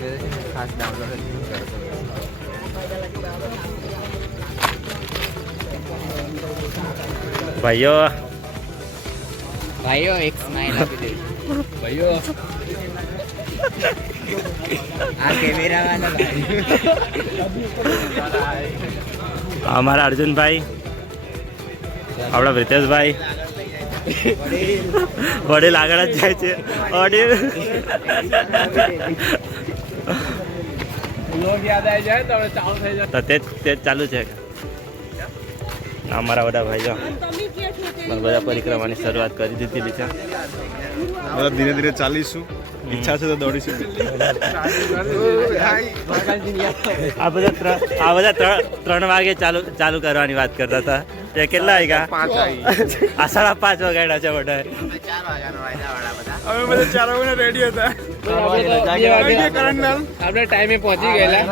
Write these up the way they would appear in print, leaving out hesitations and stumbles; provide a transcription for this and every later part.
ખાસ ડાઉનલોડ ભાઈઓ ભાઈઓ એક સ્માઈલ આપી દે ભાઈઓ આ કેમેરા વાળા ભાઈ અમારા અર્જુનભાઈ આપણા પ્રિતેશભાઈ વડીલ આગળ જ જાય છે વડીલ તે ચાલુ છે અમારા બધા ભાઈઓ બધા પરિક્રમાની શરૂઆત કરી દીધી છે બધા ધીરે ધીરે ચાલીશું ઈચ્છા છે તો દોડીશું આ બધા 3 વાગે ચાલુ કરવાની વાત કરતા હતા તે કેટલા વાગ્યા 5 વાગ્યા છે બધા અમે બધા 4 વાગ્યાના રેડી હતા આપણે ટાઈમે પહોંચી ગયેલા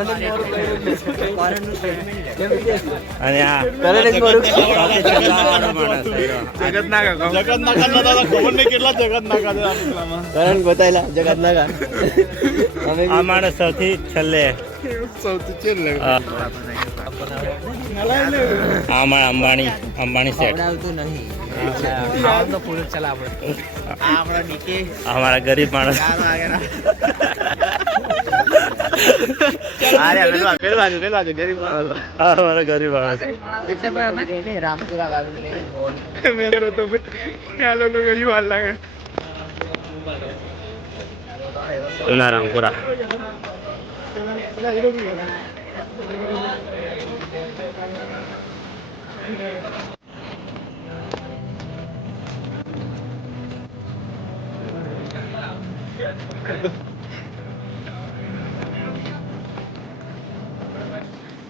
અને આ કરણ બતાયેલા જગત નાગા આ માણસ સૌથી છેલ્લે આમાં અંબાણી સેટ અમારા ગરીબ માણસ અમારા ગરીબ માણસ રામપુરા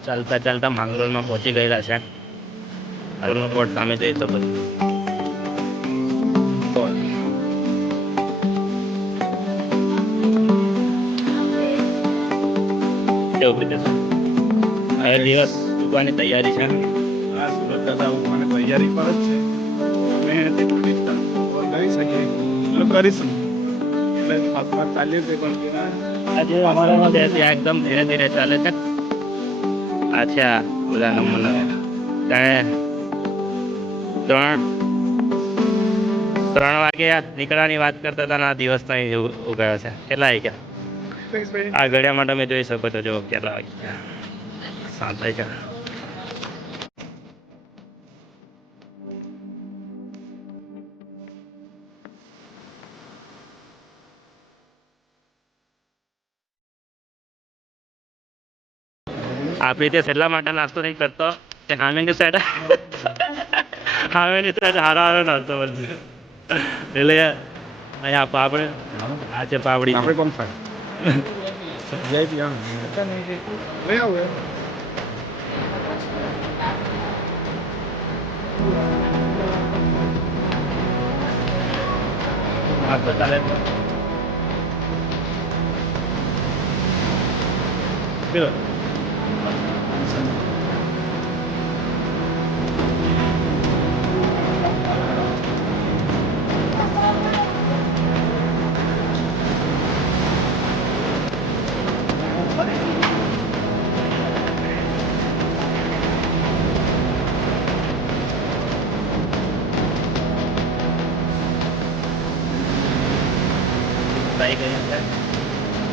ચાલતા ચાલતા માંગરોળમાં પહોંચી ગયેલા છે કોટ સામે જઈ તો બધું હવે દિવસ ઉગવાની તૈયારી છે તૈયારી પર જ છે કરીશું આજે અમારામાં ત્યાં એકદમ ધીરે ધીરે ચાલે છે અચ્છા બધા નંબર ત્રણ વાગે નીકળવાની વાત કરતા હતા આ દિવસ નહીં ઉગાયો છે કેટલા વાગ્યા આ ઘડિયામાં તમે જોઈ શકો છો જો કેટલા વાગ્યા 7 વાગ્યા આપણી તે એટલા માટે નાસ્તો નહીં કરતો તે હામેની સાઈડ હારો નાસ્તો બનશે એટલે અહીંયા પાપડ આ છે પાપડી આપણે કોણ થાય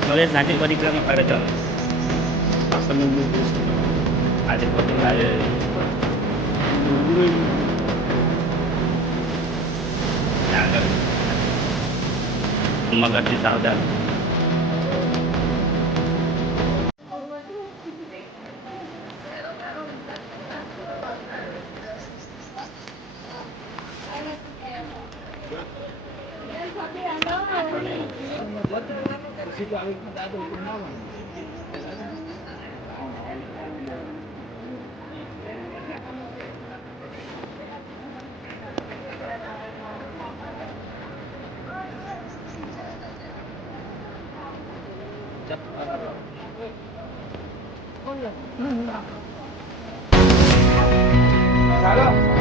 હવે નાટી પરિક્રમા કરે ચાલો આજે મગજથી સાવધાન ચાલો